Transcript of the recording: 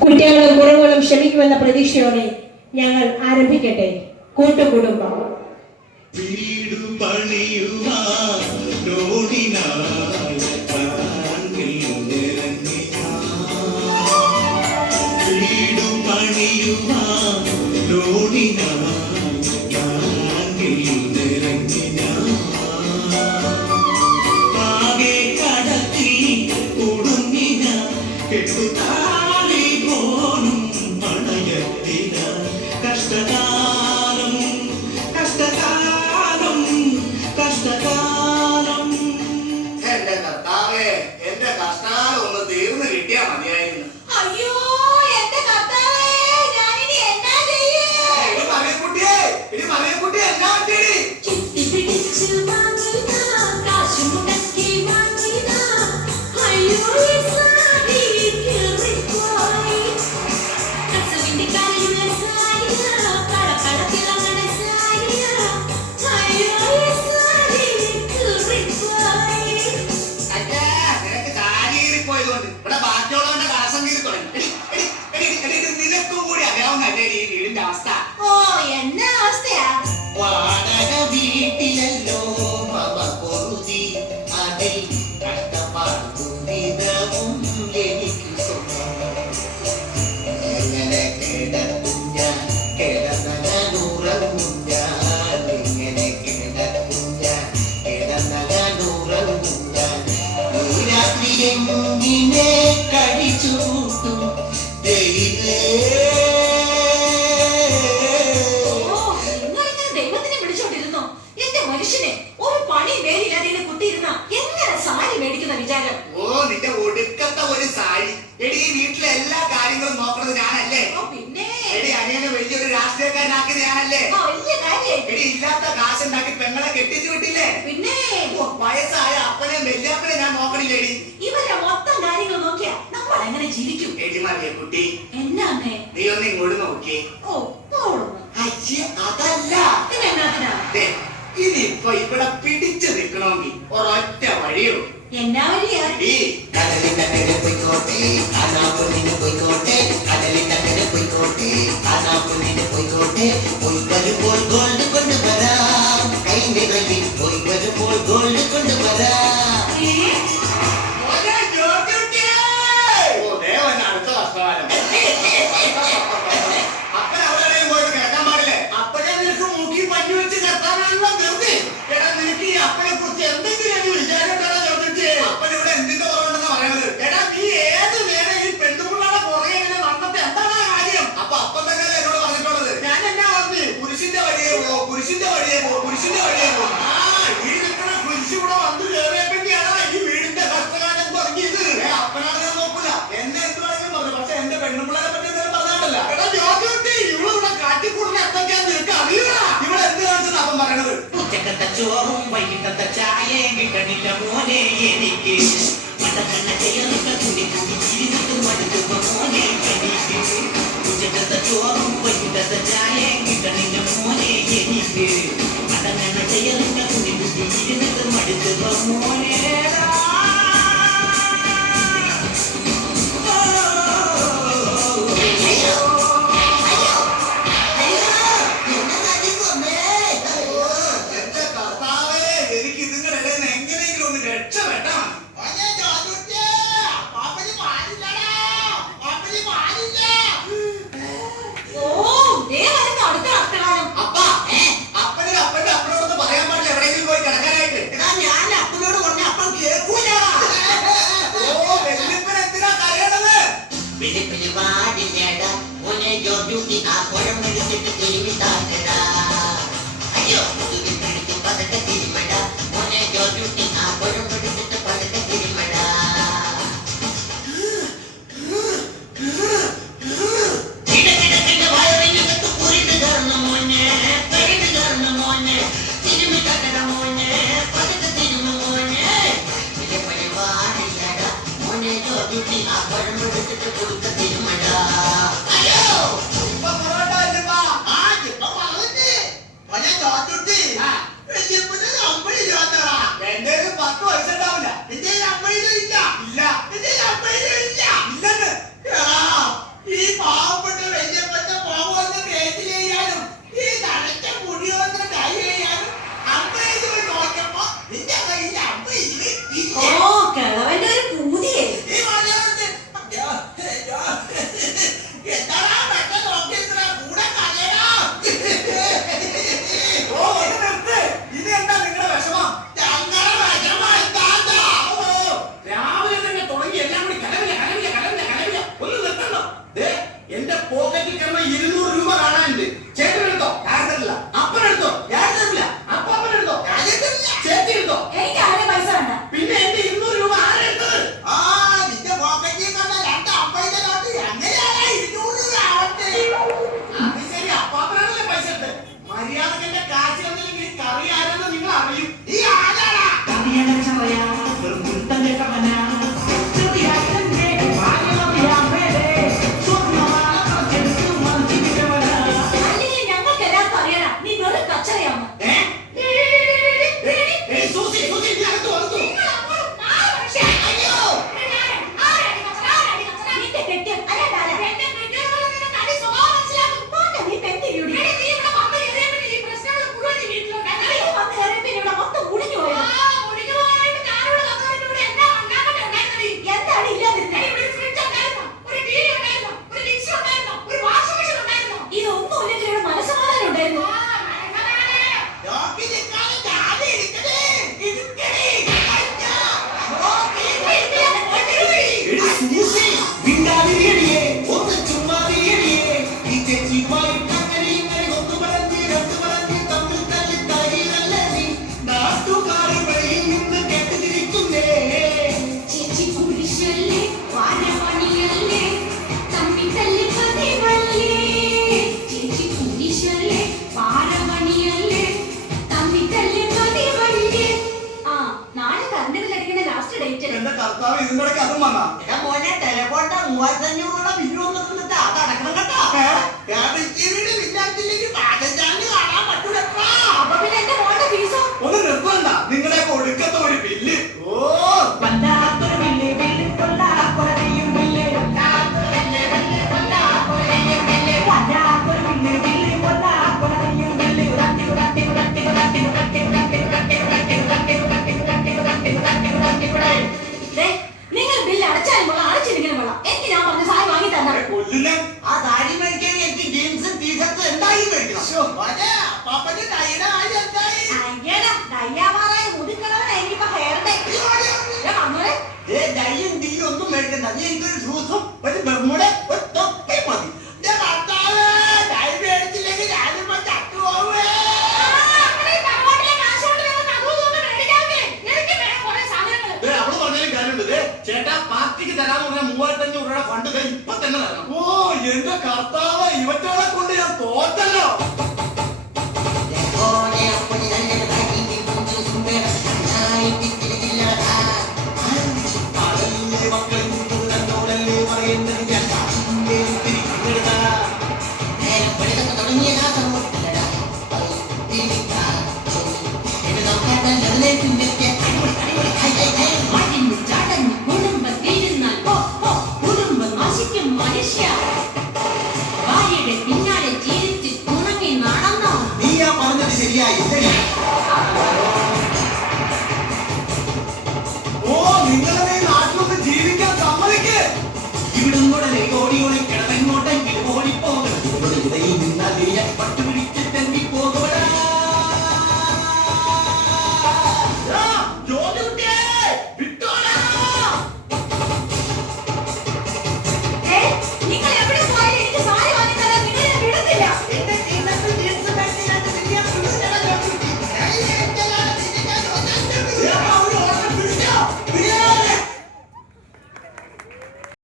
കുറ്റങ്ങളും കുറവുകളും ക്ഷമിക്കുമെന്ന പ്രതീക്ഷയോടെ ഞങ്ങൾ ആരംഭിക്കട്ടെ. കൂട്ടുകുടുംബം. ഇവിടെ പിടിച്ചു നിൽക്കണമെങ്കിൽ ഒരൊറ്റ വഴിയോ എന്നാ വഴിയാ? ചോറും വൈകിട്ടത്തെ ചായയും കിട്ടണില്ല മോനെ എനിക്ക് മോനെ എനിക്ക് ഉച്ചക്കത്തെ ചോറും വൈകിട്ടത്തെ ചായയും കിട്ടണില്ല മോനെ എനിക്ക് അതങ്ങനെ ചെയ്യലില്ല കുടി കുട്ടി ഇരുന്നിട്ട് മടുത്തുക മോനെ. മോനെ ടെലഫോണിന്റെ 3500 ബില്ല് ഒന്ന് തന്നിട്ട് അത് അടക്കണം കേട്ടോ. അപ്പൊ പിന്നെ എന്റെ മോളുടെ ഫീസോ? ഒന്ന് നിർത്തണ്ട, നിങ്ങളെ കൊടുക്കത്ത ഒരു ബില്ല്. ഓ വല്ലാത്തൊരു ബില്ല്, ബില്ല് കൊല്ലാക്കൊലയും ബില്ല്, വല്ലാത്തൊരു ബില്ല്, ബില്ല് കൊല്ലാക്കൊലയും ബില്ല്, വല്ലാത്തൊരു ബില്ല്, ബില്ല് കൊല്ലാക്കൊലയും ബില്ല്. ഉടട്ടി ഉടട്ടി ഉടട്ടി ഉടട്ടി ഉടട്ടി ഉടട്ടി ഉടട്ടി ഉടട്ടി ഉടട്ടി ഉടട്ടി ഉടട്ടി ഉടട്ടി ഉടട്ടി ഉടട്ടി ഉടട്ടി. ദേ, നിങ്ങൾ ബില്ല് അടച്ചാലും കൊള്ളാം, അടച്ചില്ലെങ്കിലും കൊള്ളാം. എനിക്ക് ഞാൻ പറഞ്ഞ സാരി വാങ്ങി തരണം. കൊല്ലില്ല. ആ സാരി മേടിക്കാൻ എനിക്ക് ജീൻസും ടീഷർട്ടും എന്തായി മേടിക്കണം. പാപ്പന്റെ കൈയുടെ കാര്യം എന്തായി? അയ്യടാ, ദയ്യാമാറായ മുതുക്കളവനാ ഇനിയിപ്പോ hair dye. ദേ വന്നോളെ. ഡൈയും ടീയും ഒന്നും മേടിക്കണ്ട. നീ എനിക്കൊരു ഷൂസും ഒരു ബർമുഡയും ഒരു തൊപ്പിയും മതി. ദേ കർത്താവേ, ഡൈ മേടിച്ചില്ലെങ്കിൽ ഞാനിപ്പോ ചത്തുപോകുവേ. അങ്ങനെ ഈ കമ്പോട്ടിലെ കാശ് കൊണ്ട് നിങ്ങൾക്ക് അതും ഇതൊന്നും മേടിക്കാതെ. എനിക്ക് വേണം കുറെ സാധനങ്ങള്. അവള് പറഞ്ഞാലും കാര്യമുണ്ട്. ചേട്ടാ പാർട്ടിക്ക് തരാന്ന് പറഞ്ഞ 3500 രൂപ ഫണ്ട് ഇപ്പൊ തന്നെ തരണം. ഓ എന്റെ കർത്താവ്, ഇവറ്റകളെ കൊണ്ട് ഞാൻ തോറ്റല്ലോ. പിന്നാലെ ജീവിച്ച് തുണങ്ങി നടന്നോ? നീ ആ പറഞ്ഞത് ശരിയായി. ഓ നിങ്ങളെ നാട്ടിലൊന്ന് ജീവിക്കാൻ സമ്മതിക്ക്. ഇവിടുന്നോടെ ഓടി ഓടി കിടന്നെങ്ങോട്ടെങ്കിലും ഓടിപ്പോകണം. ഇവിടെ ഇടയിൽ നിന്നാൽ നീ പട്ടു പിടിച്ച് തെന്നി പോകപ്പെടാ. നിങ്ങൾ എവിടെ പോയാലും എനിക്ക് സാരി വാങ്ങി തരാൻ നിങ്ങളെ ഞാൻ വിടത്തില്ല. എന്റെ ടീഷർട്ടും ജീൻസും മേടിച്ച് രണ്ട് ബിരിയാണി